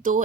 2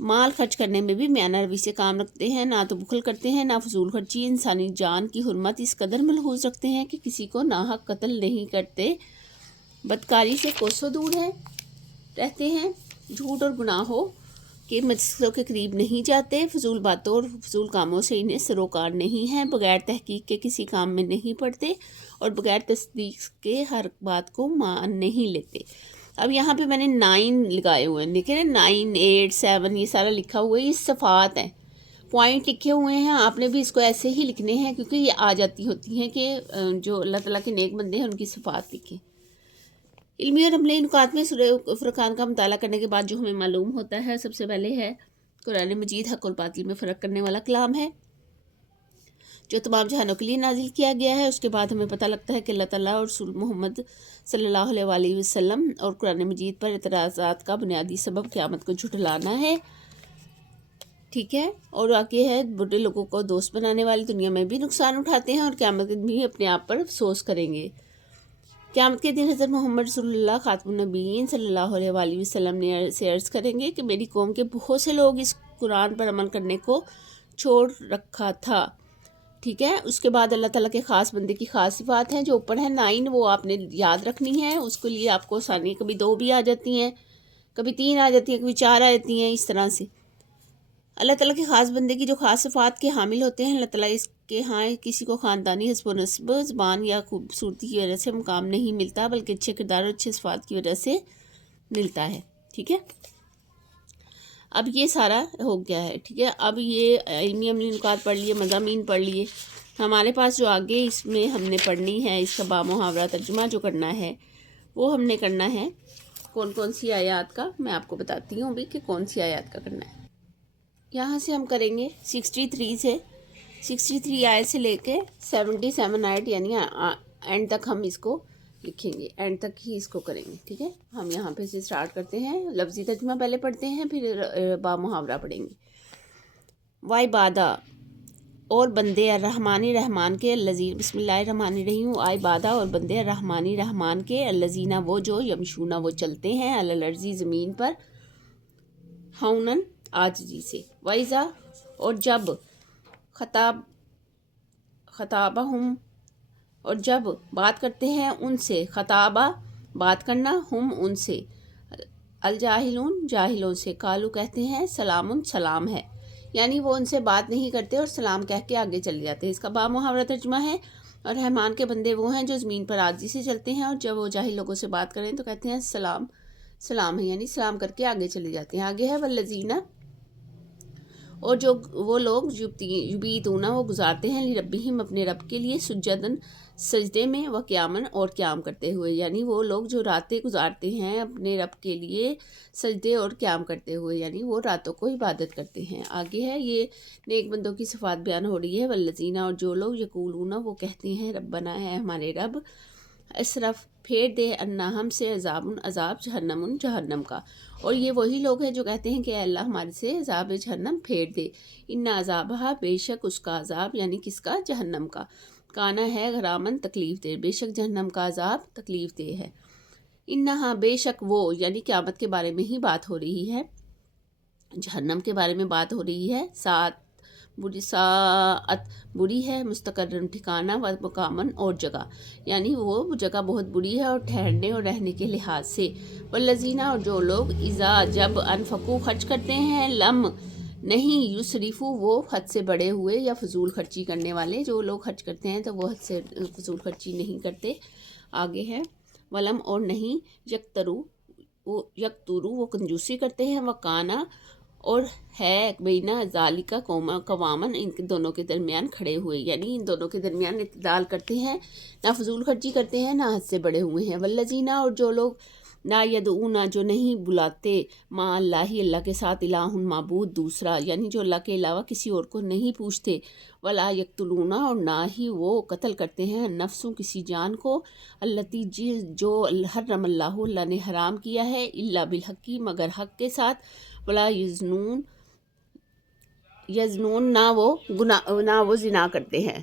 مال خرچ کرنے میں بھی میانہ روی سے کام رکھتے ہیں، نہ تو بخل کرتے ہیں نہ فضول خرچی، انسانی جان کی حرمت اس قدر ملحوظ رکھتے ہیں کہ کسی کو ناحق قتل نہیں کرتے، بدکاری سے کوسوں دور رہتے ہیں، جھوٹ اور گناہوں کے مجلسوں کے قریب نہیں جاتے، فضول باتوں اور فضول کاموں سے انہیں سروکار نہیں ہے، بغیر تحقیق کے کسی کام میں نہیں پڑتے اور بغیر تصدیق کے ہر بات کو مان نہیں لیتے۔ اب یہاں پہ میں نے 9 لگائے ہوئے ہیں، دیکھیں نا 9 8 7 یہ سارا لکھا ہوا ہے، یہ صفات ہیں، پوائنٹ لکھے ہوئے ہیں، آپ نے بھی اس کو ایسے ہی لکھنے ہیں کیونکہ یہ آ جاتی ہوتی ہیں کہ جو اللہ تعالیٰ کے نیک بندے ہیں ان کی صفات لکھیں۔ علمی اور عملی نکات میں سورہ فرقان کا مطالعہ کرنے کے بعد جو ہمیں معلوم ہوتا ہے، سب سے پہلے ہے قرآن مجید حق اور باطل میں فرق کرنے والا کلام ہے جو تمام جہانوں کے لیے نازل کیا گیا ہے۔ اس کے بعد ہمیں پتہ لگتا ہے کہ اللہ تعالیٰ اور رسول محمد صلی اللہ علیہ وآلہ وسلم اور قرآن مجید پر اعتراضات کا بنیادی سبب قیامت کو جھٹلانا ہے، ٹھیک ہے، اور واقع ہے بڑے لوگوں کو دوست بنانے والی دنیا میں بھی نقصان اٹھاتے ہیں اور قیامت کے دن بھی اپنے آپ پر افسوس کریں گے۔ قیامت کے دن حضرت محمد رسول اللہ خاتم النبیین صلی اللہ علیہ وآلہ وسلم نے سے عرض کریں گے کہ میری قوم کے بہت سے لوگ اس قرآن پر عمل کرنے کو چھوڑ رکھا تھا، ٹھیک ہے۔ اس کے بعد اللہ تعالیٰ کے خاص بندے کی خاص صفات ہیں جو اوپر ہے 9، وہ آپ نے یاد رکھنی ہے، اس کے لیے آپ کو آسانی، کبھی 2 بھی آ جاتی ہیں، کبھی 3 آ جاتی ہیں، کبھی 4 آ جاتی ہیں، اس طرح سے۔ اللہ تعالیٰ کے خاص بندے کی جو خاص صفات کے حامل ہوتے ہیں، اللہ تعالیٰ اس کے ہاں کسی کو خاندانی حسب و نسب، زبان یا خوبصورتی کی وجہ سے مقام نہیں ملتا، بلکہ اچھے کردار اور اچھے صفات کی وجہ سے ملتا ہے، ٹھیک ہے۔ اب یہ سارا ہو گیا ہے، ٹھیک ہے۔ اب یہ علمی عملی نکات پڑھ لیے، مضامین پڑھ لیے، ہمارے پاس جو آگے اس میں ہم نے پڑھنی ہے، اس کا بامحاورہ ترجمہ جو کرنا ہے وہ ہم نے کرنا ہے کون سی آیات کا، میں آپ کو بتاتی ہوں بھی کہ کون سی آیات کا کرنا ہے۔ یہاں سے ہم کریں گے 63 آیت سے لے کے 77 آیت، یعنی اینڈ تک ہم اس کو لکھیں گے، اینڈ تک ہی اس کو کریں گے، ٹھیک ہے۔ ہم یہاں پہ سے سٹارٹ کرتے ہیں، لفظی ترجمہ پہلے پڑھتے ہیں، پھر بامحاورہ پڑھیں گے۔ وعبادہ اور بندے الرحمن رحمان کے الذین، بسم اللہ الرحمن الرحیم، عبادہ اور بندے الرحمن رحمان کے الذین وہ جو یمشون وہ چلتے ہیں علی الارض زمین پر، ہونن عاجزی سے، وَإِذَا اور جب خطابہم اور جب بات کرتے ہیں ان سے، خطابہ بات کرنا، ہم ان سے، الجاہلون جاہلوں سے، قالو کہتے ہیں، سلام سلام ہے، یعنی وہ ان سے بات نہیں کرتے اور سلام کہہ کے آگے چلے جاتے ہیں۔ اس کا بامحاورہ ترجمہ ہے، اور رحمان کے بندے وہ ہیں جو زمین پر عاجزی سے چلتے ہیں اور جب وہ جاہل لوگوں سے بات کریں تو کہتے ہیں سلام سلام ہے، یعنی سلام کر کے آگے چلے جاتے ہیں۔ آگے ہے والذین اور جو وہ لوگ یبیتون وہ گزارتے ہیں لربہم اپنے رب کے لیے، سجدن سجدے میں، و قیامن اور قیام کرتے ہوئے، یعنی وہ لوگ جو راتیں گزارتے ہیں اپنے رب کے لیے سجدے اور قیام کرتے ہوئے، یعنی وہ راتوں کو عبادت کرتے ہیں۔ آگے ہے یہ نیک بندوں کی صفات بیان ہو رہی ہے، والذین اور جو لوگ یقولون وہ کہتے ہیں ربنا ہے ہمارے رب، اسرف پھیر دے انا ہم سے عذاب جہنم کا، اور یہ وہی لوگ ہیں جو کہتے ہیں کہ اے اللہ ہمارے سے عذاب جہنم پھیر دے، ان عذابہ بے شک اس کا عذاب، یعنی کس کا، جہنم کا، کانا ہے غرامن تکلیف دہ، بے شک جہنم کا عذاب تکلیف دہ ہے، انہا بے شک وہ، یعنی قیامت کے بارے میں ہی بات ہو رہی ہے، جہنم کے بارے میں بات ہو رہی ہے، ساعت بری ہے، مستقرن ٹھکانہ، و مقامن اور جگہ، یعنی وہ جگہ بہت بری ہے اور ٹھہرنے اور رہنے کے لحاظ سے، والذین اور جو لوگ اذا جب انفقوا خرچ کرتے ہیں، لم نہیں، یسرفوا وہ حد سے بڑے ہوئے یا فضول خرچی کرنے والے، جو لوگ خرچ کرتے ہیں تو وہ حد سے فضول خرچی نہیں کرتے۔ آگے ہے ولم اور نہیں، یکترو وہ کنجوسی کرتے ہیں، وکانا اور ہے بینہ ذالک قوامن ان دونوں کے درمیان کھڑے ہوئے، یعنی ان دونوں کے درمیان اعتدال کرتے ہیں، نہ فضول خرچی کرتے ہیں نہ حد سے بڑے ہوئے ہیں۔ والذین اور جو لوگ لا یدعون جو نہیں بلاتے، مع اللہ اللہ کے ساتھ، الہ معبود دوسرا، یعنی جو اللہ کے علاوہ کسی اور کو نہیں پوچھتے، ولا یقتلون اور نہ ہی وہ قتل کرتے ہیں، نفسوں کسی جان کو، التی جو حرم اللہ نے حرام کیا ہے، الا بالحق مگر حق کے ساتھ، ولا یزنون نہ وہ زنا کرتے ہیں،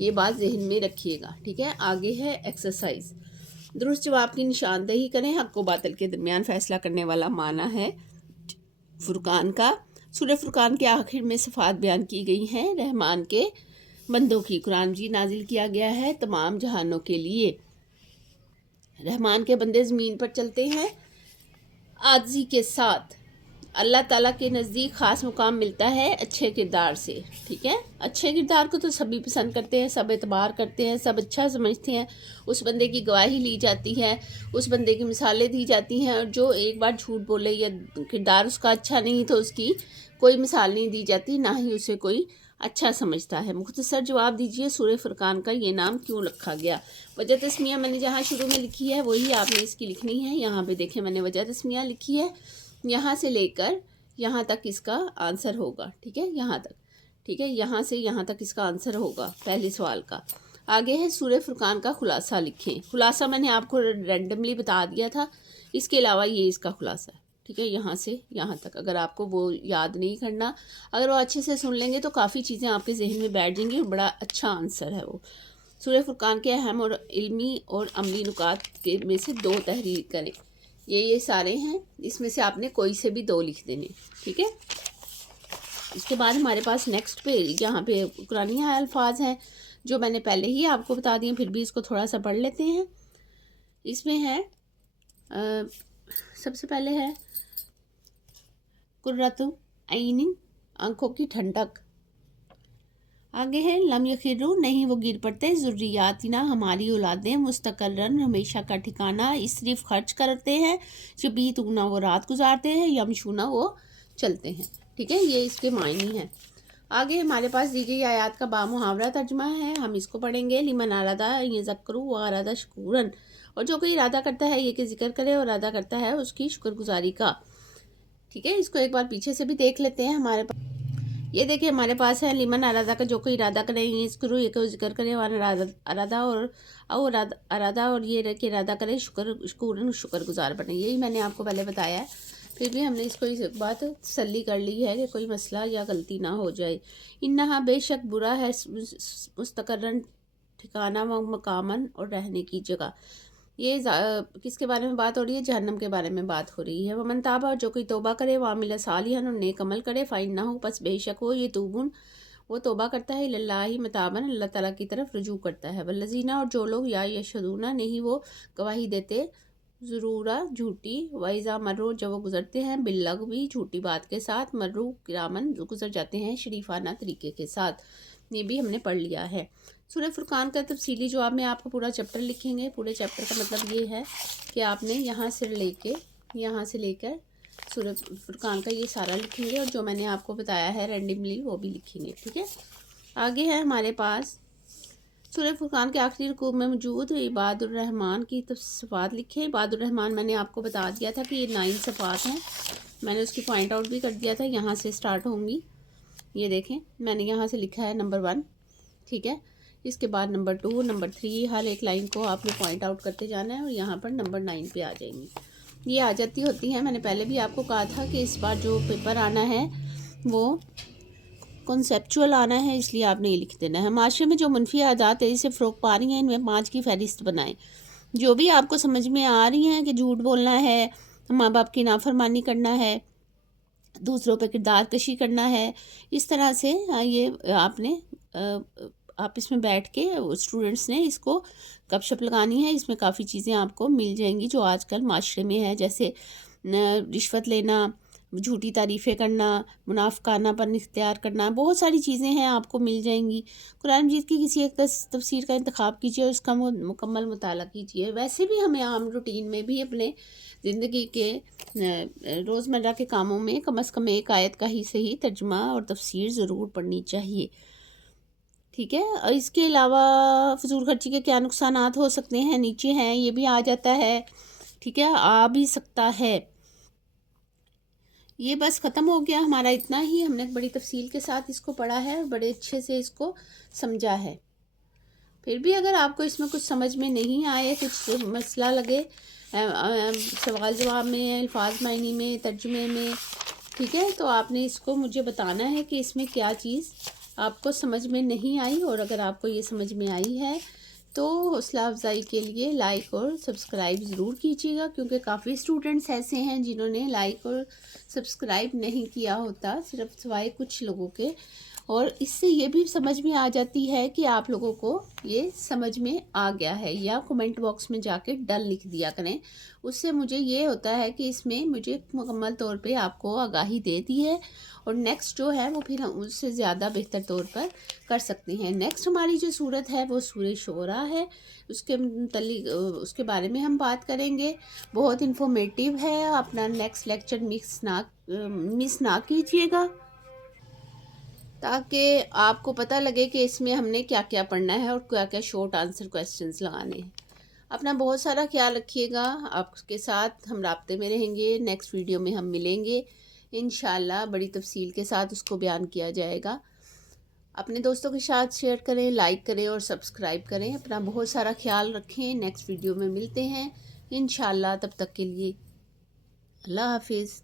یہ بات ذہن میں رکھیے گا، ٹھیک ہے۔ آگے ہے ایکسرسائز۔ درست جواب کی نشاندہی کریں۔ حق و باطل کے درمیان فیصلہ کرنے والا معنی ہے فرقان کا۔ سورہ فرقان کے آخر میں صفات بیان کی گئی ہیں رحمان کے بندوں کی۔ قرآن مجید نازل کیا گیا ہے تمام جہانوں کے لیے۔ رحمان کے بندے زمین پر چلتے ہیں عاجزی کے ساتھ۔ اللہ تعالیٰ کے نزدیک خاص مقام ملتا ہے اچھے کردار سے، ٹھیک ہے۔ اچھے کردار کو تو سبھی پسند کرتے ہیں، سب اعتبار کرتے ہیں، سب اچھا سمجھتے ہیں۔ اس بندے کی گواہی لی جاتی ہے، اس بندے کی مثالیں دی جاتی ہیں، اور جو ایک بار جھوٹ بولے یا کردار اس کا اچھا نہیں تو اس کی کوئی مثال نہیں دی جاتی، نہ ہی اسے کوئی اچھا سمجھتا ہے۔ مختصر جواب دیجئے سورہ فرقان کا یہ نام کیوں رکھا گیا؟ وجہ تسمیہ میں نے جہاں شروع میں لکھی ہے وہی آپ نے اس کی لکھنی ہے۔ یہاں پہ دیکھیں میں نے وجہ تسمیہ لکھی ہے، یہاں سے لے کر یہاں تک اس کا آنسر ہوگا، ٹھیک ہے، یہاں تک، ٹھیک ہے، یہاں سے یہاں تک اس کا آنسر ہوگا پہلے سوال کا۔ آگے ہے سورہ فرقان کا خلاصہ لکھیں۔ خلاصہ میں نے آپ کو رینڈملی بتا دیا تھا، اس کے علاوہ یہ اس کا خلاصہ ہے، ٹھیک ہے، یہاں سے یہاں تک۔ اگر آپ کو وہ یاد نہیں کرنا، اگر وہ اچھے سے سن لیں گے تو کافی چیزیں آپ کے ذہن میں بیٹھ جائیں گی، اور بڑا اچھا آنسر ہے وہ۔ سورہ فرقان کے اہم اور علمی اور عملی نکات میں سے 2 تحریر کریں۔ یہ سارے ہیں، اس میں سے آپ نے کوئی سے بھی 2 لکھ دینے، ٹھیک ہے۔ اس کے بعد ہمارے پاس نیکسٹ پہ یہاں پہ قرآنی الفاظ ہیں جو میں نے پہلے ہی آپ کو بتا دیے، پھر بھی اس کو تھوڑا سا پڑھ لیتے ہیں۔ اس میں ہے سب سے پہلے ہے قرۃ عین، آنکھوں کی ٹھنڈک۔ آگے ہے لم یخروا، نہیں وہ گر پڑتے، ذریاتنا ہماری اولادیں، مستقرن ہمیشہ کا ٹھکانہ، اس صرف خرچ کرتے ہیں، یبیتون وہ رات گزارتے ہیں، یمشون وہ چلتے ہیں، ٹھیک ہے، یہ اس کے معنی ہیں۔ آگے ہمارے پاس دی گئی آیات کا بامحاورہ ترجمہ ہے، ہم اس کو پڑھیں گے۔ لمن ارادہ یذکروا و ارادہ شکورا، اور جو کوئی ارادہ کرتا ہے یہ کہ ذکر کرے اور ارادہ کرتا ہے اس کی شکر گزاری کا، ٹھیک ہے۔ اس کو ایک بار پیچھے سے بھی دیکھ لیتے ہیں۔ ہمارے پاس یہ دیکھیں ہمارے پاس ہے لمن ارادہ کا جو کوئی ارادہ کرے، یہ ذکر کرے، ارادہ اور ارادہ اور یہ کہ ارادہ کرے شکر گزار بنے۔ یہی میں نے آپ کو پہلے بتایا ہے، پھر بھی ہم نے اس کو اس بات تسلی کر لی ہے کہ کوئی مسئلہ یا غلطی نہ ہو جائے۔ انہا بے شک برا ہے مستقرن ٹھکانہ و مقامن اور رہنے کی جگہ۔ یہ کس کے بارے میں بات ہو رہی ہے؟ جہنم کے بارے میں بات ہو رہی ہے۔ ومن تاب، اور جو کوئی توبہ کرے، وعمل صالحا اور نیک عمل کرے، فإنہ پس بے شک وہ یتوبون وہ توبہ کرتا ہے، اللہ متابن اللہ تعالیٰ کی طرف رجوع کرتا ہے۔ والذین، اور جو لوگ یا یشہدون نہیں وہ گواہی دیتے، ضرورا جھوٹی، وَإِذَا مروا جب وہ گزرتے ہیں، باللغو جھوٹی بات کے ساتھ، مروا کرامن گزر جاتے ہیں شریفانہ طریقے کے ساتھ۔ یہ بھی ہم نے پڑھ لیا ہے۔ سورہ فرقان کا تفصیلی جواب میں آپ کو پورا چیپٹر لکھیں گے۔ پورے چیپٹر کا مطلب یہ ہے کہ آپ نے یہاں سے لے کر سورہ فرقان کا یہ سارا لکھیں گے، اور جو میں نے آپ کو بتایا ہے رینڈملی وہ بھی لکھیں گے، ٹھیک ہے۔ آگے ہے ہمارے پاس سورہ فرقان کے آخری رکوع میں موجود عباد الرحمن کی صفات لکھیں۔ عباد الرحمن میں نے آپ کو بتا دیا تھا کہ یہ 9 صفات ہیں، میں نے اس کی پوائنٹ آؤٹ بھی کر دیا تھا، یہاں سے سٹارٹ ہوں گی۔ یہ دیکھیں میں نے یہاں سے لکھا ہے نمبر 1، ٹھیک ہے، اس کے بعد نمبر 2، نمبر 3، ہر ایک لائن کو آپ نے پوائنٹ آؤٹ کرتے جانا ہے، اور یہاں پر نمبر 9 پہ آ جائیں گی۔ یہ آ جاتی ہوتی ہیں، میں نے پہلے بھی آپ کو کہا تھا کہ اس بار جو پیپر آنا ہے وہ کنسیپچول آنا ہے، اس لیے آپ نے یہ لکھ دینا ہے۔ معاشرے میں جو منفی عادات تیزی سے فروغ پا رہی ہیں، ان میں 5 کی فہرست بنائیں۔ جو بھی آپ کو سمجھ میں آ رہی ہیں کہ جھوٹ بولنا ہے، ماں باپ کی نافرمانی کرنا ہے، دوسروں پہ کردار کشی کرنا ہے، اس طرح سے یہ آپ اس میں بیٹھ کے اسٹوڈنٹس نے اس کو گپ شپ لگانی ہے۔ اس میں کافی چیزیں آپ کو مل جائیں گی جو آج کل معاشرے میں ہے، جیسے رشوت لینا، جھوٹی تعریفیں کرنا، منافقانہ پن اختیار کرنا، بہت ساری چیزیں ہیں آپ کو مل جائیں گی۔ قرآن مجید کی کسی ایک تفسیر کا انتخاب کیجیے اور اس کا مکمل مطالعہ کیجیے۔ ویسے بھی ہمیں عام روٹین میں بھی اپنے زندگی کے روزمرہ کے کاموں میں کم از کم ایک آیت کا ہی صحیح ترجمہ اور تفسیر ضرور پڑھنی چاہیے، ٹھیک ہے۔ اور اس کے علاوہ فضول خرچی کے کیا نقصانات ہو سکتے ہیں، نیچے ہیں، یہ بھی آ جاتا ہے، ٹھیک ہے، آ بھی سکتا ہے۔ یہ بس ختم ہو گیا ہمارا، اتنا ہی ہم نے بڑی تفصیل کے ساتھ اس کو پڑھا ہے اور بڑے اچھے سے اس کو سمجھا ہے۔ پھر بھی اگر آپ کو اس میں کچھ سمجھ میں نہیں آئے، کچھ مسئلہ لگے سوال جواب میں، الفاظ معنی میں، ترجمے میں، ٹھیک ہے، تو آپ نے اس کو مجھے بتانا ہے کہ اس میں کیا چیز آپ کو سمجھ میں نہیں آئی، اور اگر آپ کو یہ سمجھ میں آئی ہے تو حوصلہ افزائی کے لیے لائک اور سبسکرائب ضرور کیجیے گا، کیونکہ کافی اسٹوڈنٹس ایسے ہیں جنہوں نے لائک اور سبسکرائب نہیں کیا ہوتا، صرف سوائے کچھ لوگوں کے۔ اور اس سے یہ بھی سمجھ میں آ جاتی ہے کہ آپ لوگوں کو یہ سمجھ میں آ گیا ہے، یا کومنٹ باکس میں جا کے ڈن لکھ دیا کریں، اس سے مجھے یہ ہوتا ہے کہ اس میں مجھے مکمل طور پہ آپ کو آگاہی دیتی ہے، اور نیکسٹ جو ہے وہ پھر ہم اس سے زیادہ بہتر طور پر کر سکتے ہیں۔ نیکسٹ ہماری جو صورت ہے وہ سورہ شعراء ہے، اس کے متعلق اس کے بارے میں ہم بات کریں گے۔ بہت انفارمیٹیو ہے، اپنا نیکسٹ لیکچر مس نہ کیجیے گا، تاکہ آپ کو پتہ لگے کہ اس میں ہم نے کیا کیا پڑھنا ہے اور کیا کیا شارٹ آنسر کویسچنز لگانے ہیں۔ اپنا بہت سارا خیال رکھیے گا، آپ کے ساتھ ہم رابطے میں رہیں گے، نیکسٹ ویڈیو میں ہم ملیں گے انشاءاللہ، بڑی تفصیل کے ساتھ اس کو بیان کیا جائے گا۔ اپنے دوستوں کے ساتھ شیئر کریں، لائک کریں اور سبسکرائب کریں۔ اپنا بہت سارا خیال رکھیں، نیکسٹ ویڈیو میں ملتے ہیں انشاءاللہ، تب تک کے لیے اللہ حافظ۔